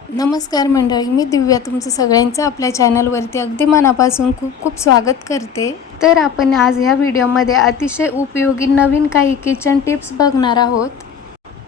नमस्कार मंडळी, मी दिव्या तुमचं सगळ्यांचं आपल्या चॅनलवरती अगदी मनापासून खूप खूप स्वागत करते। तर आपण आज ह्या व्हिडिओमध्ये अतिशय उपयोगी नवीन काही किचन टिप्स बघणार आहोत।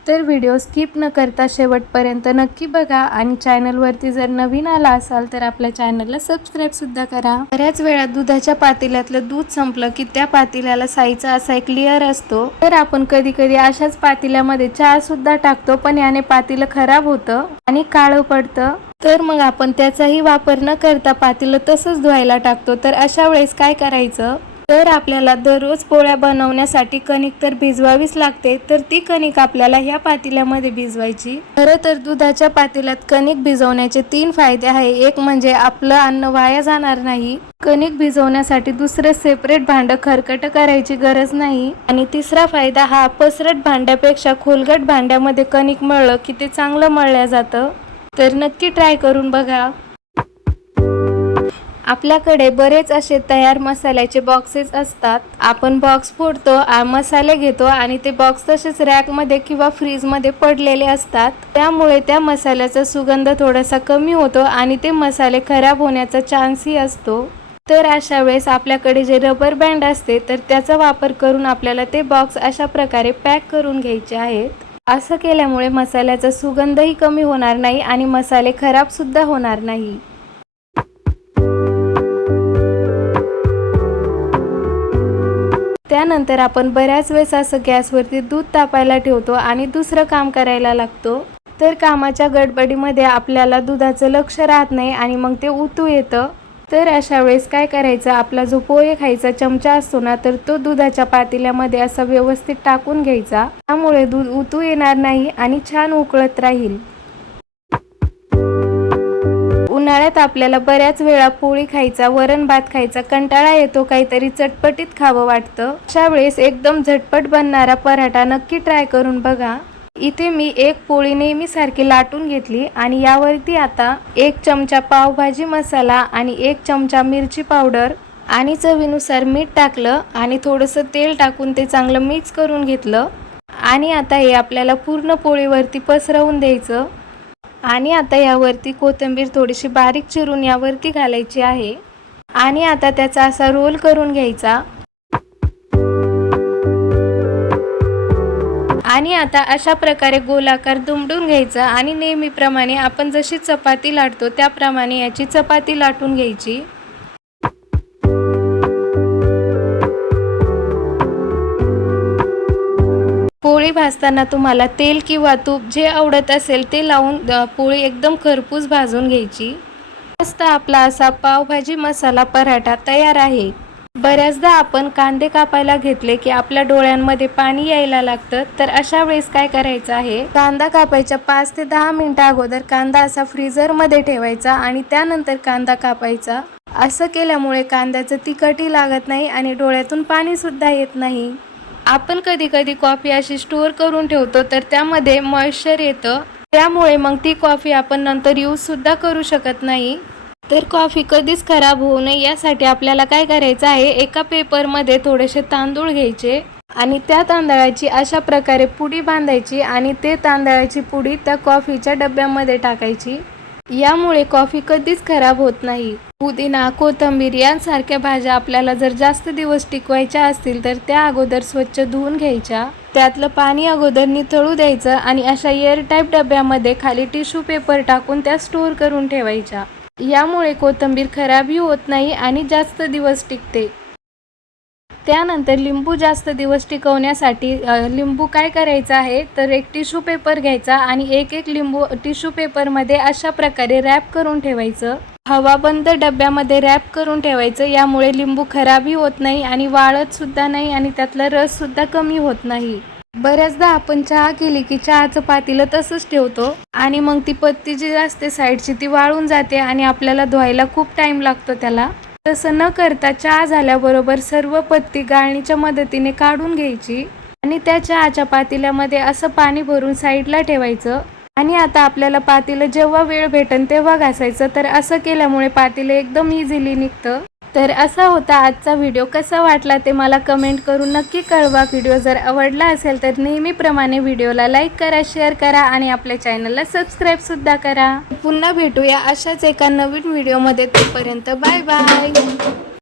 तर व्हिडिओ स्किप न करता शेवटपर्यंत नक्की बघा आणि चॅनलवरती जर नवीन आला असाल तर आपल्या चॅनलला सबस्क्राइब सुद्धा करा। बऱ्याच वेळा दुधाच्या पातेल्यातलं दूध संपलं की त्या पातेल्याला साईचा असा एक लेयर असतो, तर आपण कधी कधी अशाच पातेल्यामध्ये चहा सुद्धा टाकतो, पण याने पातेलं खराब होतं आणि काळं पडतं। तर मग आपण त्याचाही वापर न करता पातेलं तसंच धुवायला टाकतो। तर अशा वेळेस काय करायचं, तर आपल्याला दररोज पोळ्या बनवण्यासाठी कणिक तर भिजवावीच लागते, तर ती कणिक आपल्याला ह्या पातेल्यामध्ये भिजवायची। खरं तर दुधाच्या पातेल्यात कणिक भिजवण्याचे 3 फायदे आहे। एक म्हणजे आपलं अन्न वाया जाणार नाही, कणिक भिजवण्यासाठी दुसरं सेपरेट भांडं खरकट करायची गरज नाही, आणि तिसरा फायदा हा पसरट भांड्यापेक्षा खोलगट भांड्यामध्ये कणिक मळलं की ते चांगलं मळलं जातं। तर नक्की ट्राय करून बघा। आपल्याकडे बरेच असे तयार मसाल्याचे बॉक्सेस असतात। आपण बॉक्स फोडतो, मसाले घेतो आणि ते बॉक्स तसेच रॅकमध्ये किंवा फ्रीजमध्ये पडलेले असतात। त्यामुळे त्या मसाल्याचा सुगंध थोडासा कमी होतो आणि ते मसाले खराब होण्याचा चान्सही असतो। तर अशा वेळेस आपल्याकडे जे रबर बँड असते तर त्याचा वापर करून आपल्याला ते बॉक्स अशा प्रकारे पॅक करून घ्यायचे आहेत। असं केल्यामुळे मसाल्याचा सुगंधही कमी होणार नाही आणि मसाले खराब सुद्धा होणार नाही। त्यानंतर आपण बऱ्याच वेळेस असं गॅसवरती दूध तापायला ठेवतो आणि दुसरं काम करायला लागतो। तर कामाच्या गडबडीमध्ये आपल्याला दुधाचं लक्ष राहत नाही आणि मग ते उतू येतं। तर अशा वेळेस काय करायचं, आपला जो पोहे खायचा चमचा असतो ना, तर तो दुधाच्या पातेल्यामध्ये असा व्यवस्थित टाकून घ्यायचा। त्यामुळे दूध उतू येणार नाही आणि छान उकळत राहील। उन्हाळ्यात आपल्याला बऱ्याच वेळा पोळी खायचा, वरण भात खायचा कंटाळा येतो, काहीतरी चटपटीत खावं वाटतं। अशा वेळेस एकदम झटपट बनणारा पराठा नक्की ट्राय करून बघा। इथे मी एक पोळी नेहमीसारखी लाटून घेतली आणि यावरती आता 1 चमचा पावभाजी मसाला आणि 1 चमचा मिरची पावडर आणि चवीनुसार मीठ टाकलं आणि थोडंसं तेल टाकून ते चांगलं मिक्स करून घेतलं। आणि आता हे आपल्याला पूर्ण पोळीवरती पसरवून द्यायचं। आणि आता यावरती कोथिंबीर थोडीशी बारीक चिरून यावरती घालायची आहे आणि आता त्याचा असा रोल करून घ्यायचा। आणि आता अशा प्रकारे गोलाकार दुमडून घ्यायचा आणि नेहमीप्रमाणे आपण जशी चपाती लाटतो त्याप्रमाणे याची चपाती लाटून घ्यायची। पोळी भाजताना तुम्हाला तेल किंवा तूप जे आवडत असेल ते लावून पोळी एकदम खरपूस भाजून घ्यायची। मस्त आपला असा पावभाजी मसाला पराठा तयार आहे। बऱ्याचदा आपण कांदे कापायला घेतले की आपल्या डोळ्यांमध्ये पाणी यायला लागतं। तर अशा वेळेस काय करायचं आहे, कांदा कापायच्या 5 ते 10 मिनिटं अगोदर कांदा असा फ्रीझरमध्ये ठेवायचा आणि त्यानंतर कांदा कापायचा। असं केल्यामुळे कांद्याचं तिखटही लागत नाही आणि डोळ्यातून पाणी सुद्धा येत नाही। आपण कधी कधी कॉफी अशी स्टोअर करून ठेवतो तर त्यामध्ये मॉइश्चर येतं, त्यामुळे मग ती कॉफी आपण नंतर यूज सुद्धा करू शकत नाही। तर कॉफी कधीच खराब होऊ नये यासाठी आपल्याला काय करायचं आहे, एका पेपरमध्ये थोडेसे तांदूळ घ्यायचे आणि त्या तांदळाची अशा प्रकारे पुडी बांधायची आणि ते तांदळाची पुडी त्या कॉफीच्या डब्यामध्ये टाकायची। यामुळे कॉफी कधीच खराब होत नाही। पुदिना, कोथिंबीर यांसारख्या भाज्या आपल्याला जर जास्त दिवस टिकवायच्या असतील तर त्या अगोदर स्वच्छ धुवून घ्यायच्या, त्यातलं पाणी अगोदर निथळू द्यायचं आणि अशा एअर टाईप डब्यामध्ये खाली टिश्यू पेपर टाकून त्या स्टोअर करून ठेवायच्या। यामुळे कोथिंबीर खराबही होत नाही आणि जास्त दिवस टिकते। त्यानंतर लिंबू जास्त दिवस टिकवण्यासाठी लिंबू काय करायचं आहे, तर एक टिश्यू पेपर घ्यायचा आणि एक लिंबू टिश्यू पेपरमध्ये अशा प्रकारे रॅप करून ठेवायचं। हवाबंद डब्यामध्ये रॅप करून ठेवायचं, यामुळे लिंबू खराबही होत नाही आणि वाळत सुद्धा नाही आणि त्यातला रस सुद्धा कमी होत नाही। बऱ्याचदा आपण चहा केली की चहाचं पातेलं तसंच ठेवतो आणि मग ती पत्ती जी असते साईडची ती वाळून जाते आणि आपल्याला धुवायला खूप टाइम लागतो त्याला। तसं न करता चहा झाल्याबरोबर सर्व पत्ती गाळणीच्या मदतीने काढून घ्यायची आणि त्या चहाच्या पातेल्यामध्ये असं पाणी भरून साईडला ठेवायचं आणि आता आपल्याला पातेलं जेव्हा वेळ भेटेल तेव्हा घासायचं। तर असं केल्यामुळे पातेलं एकदम इझिली निघतं तर असा होता आजचा व्हिडिओ. कसा वाटला ते मला कमेंट करून नक्की कळवा. व्हिडिओ जर आवडला असेल तर नेहमीप्रमाणे व्हिडिओला लाईक करा, शेअर करा आणि आपल्या चॅनलला सबस्क्राईबसुद्धा करा. पुन्हा भेटूया अशाच एका नवीन व्हिडिओमध्ये. तोपर्यंत बाय बाय.